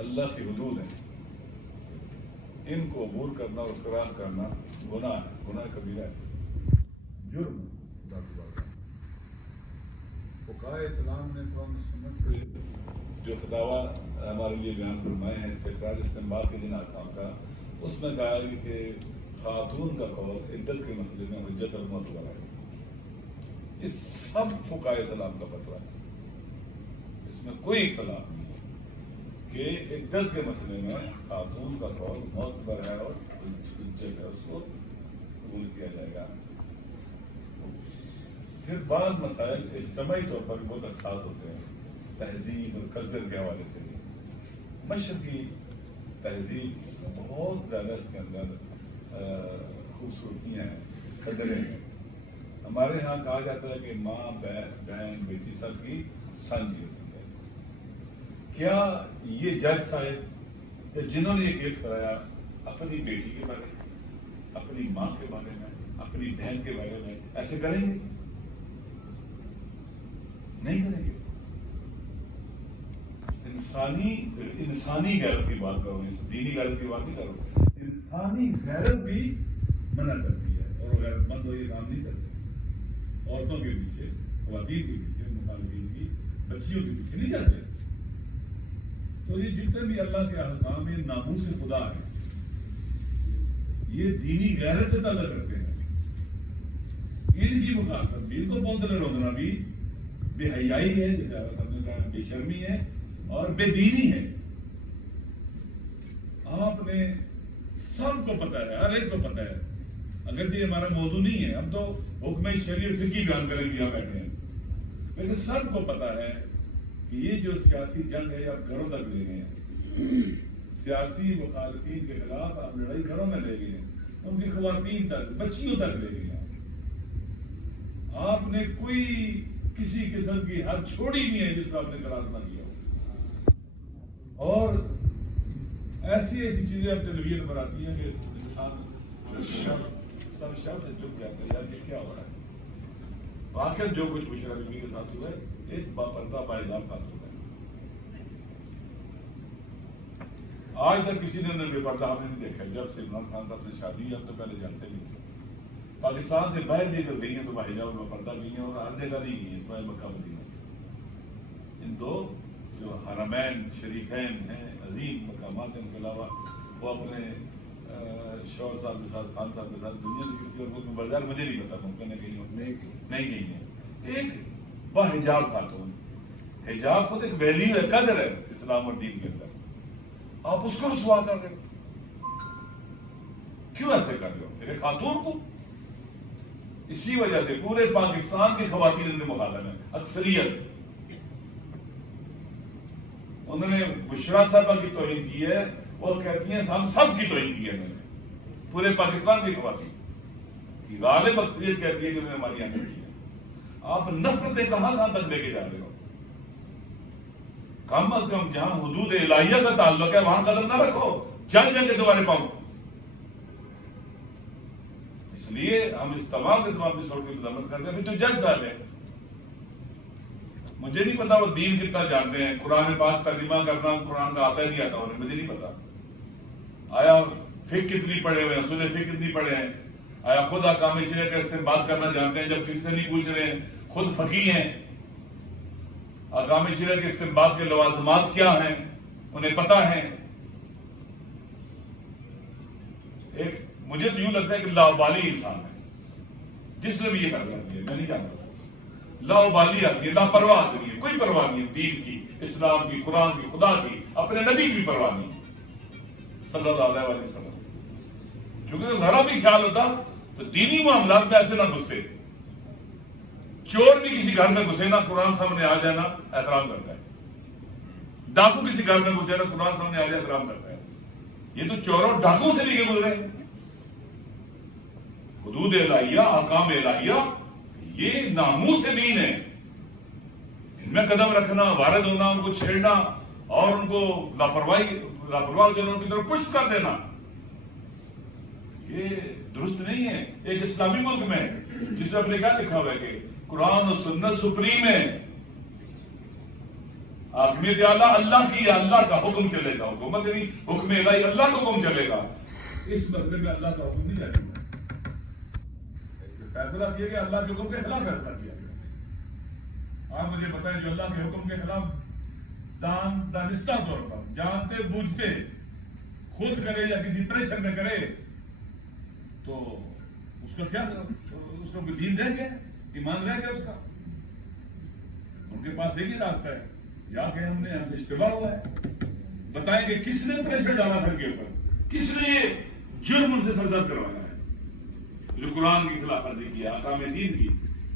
اللہ کی حدود ہیں، ان کو عبور کرنا اور کراس کرنا گناہ ہے، گناہ کبیرہ ہے، جرم ہے۔ فقہائے اسلام نے قرآن و سنت کے جو فتاویٰ ہمارے لیے بیان فرمائے ہیں استخراج استنباط کے جن احکام کا، اس میں کہا ہے کہ خاتون کا قول عدت کے مسئلے میں حجت اور معتبر ہے۔ یہ سب فقہائے اسلام کا فتویٰ ہے، اس میں کوئی اختلاف نہیں ہے کہ عدت کے مسئلے میں خاتون کا قول معتبر ہے اور حجت ہے، اس کو قبول کیا جائے گا۔ پھر بعض مسائل اجتماعی طور پر بہت حساس ہوتے ہیں، تہذیب اور کلچر کے حوالے سے بھی۔ مشرقی تہذیب بہت زیادہ اس کے اندر خوبصورتیاں ہیں، قدریں ہیں۔ ہمارے ہاں کہا جاتا ہے کہ ماں بہن بیٹی سب کی سنجی ہوتی ہے۔ کیا یہ جج صاحب جنہوں نے یہ کیس کرایا اپنی بیٹی کے بارے میں، اپنی ماں کے بارے میں، اپنی بہن کے بارے میں ایسے کریں گے؟ نہیں کریں گے۔ انسانی غیرت کی بات کرو، دینی غیرت کی بات نہیں کرو، انسانی غیرت بھی منع کرتی ہے، اور غیرت مند ہو یہ کام نہیں کرتے۔ عورتوں کے پیچھے، خواتین کے پیچھے، مخالفین کی بچیوں کے پیچھے نہیں جاتے۔ تو یہ جتنے بھی اللہ کے احکام یہ ناموس خدا ہے، یہ دینی غیرت سے تعلق رکھتے ہیں۔ ان کی مخالفت بھی، ان کو پونتنے روکنا بھی بے حیائی ہے، جیسے آپ نے کہا بے شرمی ہے اور بے دینی ہے۔ آپ نے سب کو پتا ہے، ہر ایک کو پتا ہے، اگر یہ ہمارا موضوع نہیں ہے، ہم تو حکم شرعی اور فقہی بیان کریں گے، یہاں بیٹھے ہیں، لیکن سب کو پتا ہے کہ یہ جو سیاسی جنگ ہے آپ گھروں تک لے گئے ہیں، سیاسی مخالفین کے خلاف آپ لڑائی گھروں میں لے گئے ہیں، ان کی خواتین تک، بچیوں تک لے گئے ہیں۔ آپ نے کوئی کسی قسم کی حد چھوڑی نہیں ہے جس کو آپ نے کراس نہ کیا ہو، اور ایسی ایسی چیزیں اب ٹیلیویژن پر آتی ہیں کہ انسان سب شب سے چپ جاتا ہے، یار یہ کیا ہو رہا ہے۔ واقعی جو کچھ بشرا بیوی کے ساتھ ہوا ہے، ایک باپردہ باحجاب خاتون ہے۔ آج تک کسی نے انہیں بے پردہ ہم نے نہیں دیکھا، جب سے عمران خان صاحب سے شادی ہوئی ہم تو پہلے جانتے نہیں تھے۔ پاکستان سے باہر بھی اگر گئی ہیں تو باحجاب و پردہ گئی ہیں، اور ہر جگہ نہیں گئی ہیں سوائے مکہ مدینہ۔ ان دو جو حرمین شریفین ہیں، عظیم مقامات ہیں، ان کے علاوہ وہ اپنے شوہر صاحب کے ساتھ، خان صاحب کے ساتھ دنیا کے کسی اور ملک میں بازار مجھے نہیں پتا ممکن ہے کہیں نہیں گئی ہیں۔ ایک باحجاب خاتون، حجاب خود ایک ویلیو ہے، قدر ہے اسلام اور دین کے اندر، آپ اس کو رسوا کر رہے ہو، کیوں ایسے کر رہے ہو ایک خاتون کو؟ اسی وجہ سے پورے پاکستان کی خواتین ان کے مخالف ہیں، اکثریت۔ انہوں نے بشرا صاحبہ کی توہین کی ہے، وہ کہتی ہیں ہم سب کی توہین کی ہے، انہوں نے پورے پاکستان کی خواتین کی غالب اکثریت کہتی ہے کہ انہوں نے ہماری آمد کی ہے۔ آپ نفرتیں کہاں تک لے کے جا رہے ہو؟ کم از کم جہاں حدود الہیہ کا تعلق ہے وہاں قدم نہ رکھو، جنگ کے دوبارے پاؤں۔ اس لیے ہم اس تمام کی صورت کی مذمت کرتے ہیں۔ پھر تو جج صاحب ہے، مجھے نہیں پتا وہ دین کتنا جانتے ہیں، قرآن پاک ترجمہ کرنا قرآن کا آتا ہے نہیں آتا انہیں، مجھے نہیں پتا۔ آیا فقہ کتنی پڑھے ہوئے ہیں، اصول فقہ کتنی پڑھے ہیں، آیا خود احکام شرع کا استنباط کرنا جانتے ہیں جب کسی سے نہیں پوچھ رہے ہیں، خود فقیہ ہیں، احکام شرع کے استنباط کے لوازمات کیا ہیں انہیں پتا ہے۔ ایک مجھے تو یوں لگتا ہے کہ لاابالی انسان ہے جس نے بھی یہ کر دیا، میں نہیں جانتا، لاابالی آدمی ہے، لاپرواہ آدمی ہے، کوئی پرواہ نہیں ہے دین کی، اسلام کی، قرآن کی، خدا کی، اپنے نبی کی پرواہ نہیں صلی اللہ علیہ وسلم۔ کیونکہ ذرا بھی خیال ہوتا تو دینی معاملات میں ایسے نہ گھستے۔ چور بھی کسی گھر میں گھسے نا، قرآن سامنے آ جائے نا احترام کرتا ہے، ڈاکو کسی گھر میں گھسے نا قرآن سامنے آ جائے احترام کرتا ہے۔ یہ تو چوروں ڈاکو سے بھی کے گزرے، حدود الہیہ، احکام الہیہ یہ ناموس دین ہے، ان میں قدم رکھنا، وارد ہونا، ان کو چھیڑنا اور ان کو لاپرواہ جو ان کی طرف پشت کر دینا، یہ درست نہیں ہے۔ ایک اسلامی ملک میں جس نے اپنے کیا لکھا ہوا ہے کہ قرآن و سنت سپریم ہے، حاکمیت اعلیٰ اللہ کی ہے، اللہ کا حکم چلے گا، حکومت نہیں، حکم الہی اللہ کا حکم چلے گا. اس مسئلے میں اللہ کا حکم نہیں جائے گا. فیصلہ کیا گیا اللہ کے حکم کے خلاف فیصلہ کیا گیا. آپ مجھے بتائیں جو اللہ کے حکم کے خلاف دانستہ طور پر جانتے بوجھتے خود کرے یا کسی پریشر میں کرے تو اس کا کیا، اس کا کوئی دین رہ گیا، ایمان رہ گیا اس کا؟ ان کے پاس ایک ہی راستہ ہے، یا کہ ہم نے یہاں سے اشتباہ ہوا ہے. بتائیں کہ کس نے پریشر ڈالا گھر کے اوپر، کس نے یہ جرم ان سے سرزد کروایا ہے؟ جو قرآن کی خلاف ورزی کی ہے، احکام دین کی،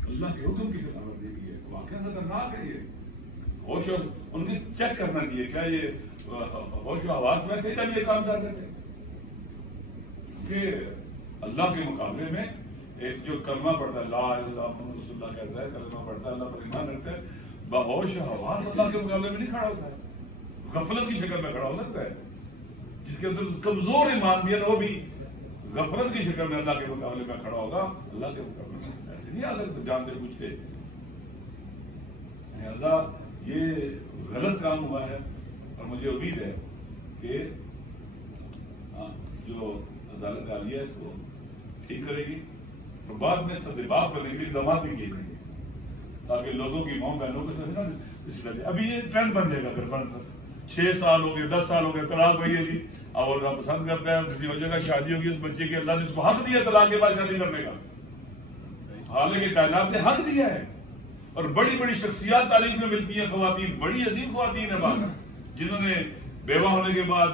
اللہ کے حکم کی خلاف ورزی کی ہے. واقعہ خطرناک ہے یہ. ہوش ان کی چیک کرنا چاہیے کیا یہ ہوش و حواس میں تھے جب یہ کام کر رہے تھے. کہ اللہ کے مقابلے میں ایک جو کلمہ پڑھتا ہے لا الہ الا اللہ محمد رسول اللہ کہتا ہے، کلمہ پڑھتا ہے، اللہ پر ایمان رکھتا ہے، بہوش حواس اللہ کے مقابلے میں نہیں کھڑا ہوتا ہے، غفلت کی شکل میں کھڑا ہو سکتا ہے. جس کے اندر کمزور ایمان بھی ہے وہ بھی غفلت کی شکل میں اللہ کے مقابلے میں کھڑا ہوگا. اللہ کے مقابلے میں ایسے نہیں آ سکتے جانتے بوجھ کے. لہذا یہ غلط کام ہوا ہے اور مجھے امید ہے کہ جو عدالت عالیہ ہے اس کو ٹھیک کرے گی اور بعد میں سدباب کرنے کے لیے اقدامات بھی کیے جائیں گے تاکہ لوگوں کی ماں بہنوں کو اس وجہ. ابھی یہ ٹرینڈ بن جائے گا، پھر بن 6 سال ہو گئے، 10 سال ہو گئے، طلاق وہی ہے جی، اور پسند کرتا ہے کسی وجہ کا شادی ہوگی اس بچے کی، اللہ نے اس کو حق دیا طلاق کے بعد شادی کرنے کا. حالانکہ کائنات نے حق دیا ہے. اور بڑی بڑی شخصیات تاریخ میں ملتی ہیں، خواتین، بڑی عظیم خواتین ہیں بعض جنہوں نے بیوہ ہونے کے بعد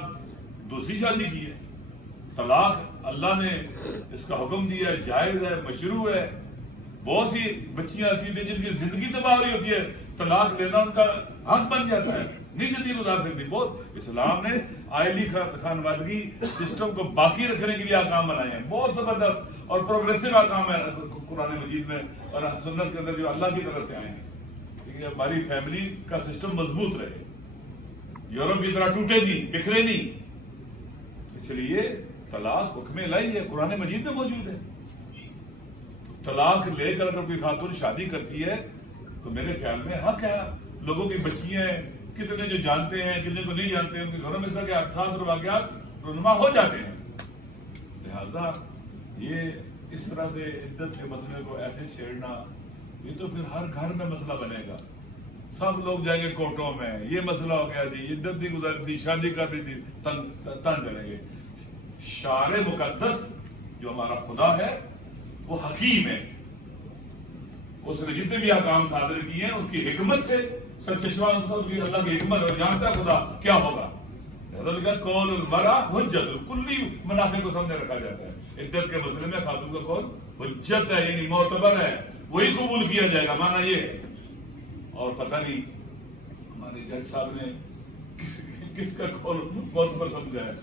دوسری شادی کی ہے. طلاق اللہ نے اس کا حکم دیا ہے، جائز ہے، مشروع ہے. بہت سی بچیاں ایسی ہیں جن کی زندگی تباہ ہو رہی ہوتی ہے، طلاق لینا ان کا حق بن جاتا ہے، نہیں زندگی گزار سکتی. بہت اسلام نے آئلی خانوادگی سسٹم کو باقی رکھنے کے لیے احکام بنائے ہیں، بہت زبردست اور پروگریسو احکام ہے قرآن مجید میں اور سنت کے اندر جو اللہ کی طرف سے آئے ہیں کہ ہماری فیملی کا سسٹم مضبوط رہے، یورپ کی طرح ٹوٹے نہیں، بکھرے نہیں. اس لیے طلاق حکم الہی ہے، قرآن مجید میں موجود ہے. طلاق لے کر اگر کوئی خاتون شادی کرتی ہے تو میرے خیال میں حق ہے. لوگوں کی بچیاں ہیں، کتنے جو جانتے ہیں، کتنے کو نہیں جانتے ہیں، ان کے گھروں میں اس طرح کے حادثات اور واقعات رونما ہو جاتے ہیں. لہذا یہ اس طرح سے عدت کے مسئلے کو ایسے چھیڑنا، یہ تو پھر ہر گھر میں مسئلہ بنے گا. سب لوگ جائیں گے کورٹوں میں، یہ مسئلہ ہو گیا جی، عدت نہیں گزاری تھی، شادی کر رہی تھی، تن کریں گے. شارع مقدس جو ہمارا خدا ہے وہ حکیم ہے، اس نے جتنے بھی احکام صادر کیے ہیں اس کی حکمت سے سرچشمہ اللہ کی حکمت اور جانتا ہے خدا کیا ہوگا. قول المرأ حجت، کلی منافع کو سامنے رکھا جاتا ہے. عدت کے مسئلے میں خاتون کا قول حجت ہے، یعنی معتبر ہے، وہی قبول کیا جائے گا، معنی یہ ہے. اور پتہ نہیں ہمارے جج صاحب نے کس کا قول معتبر سمجھا ہے.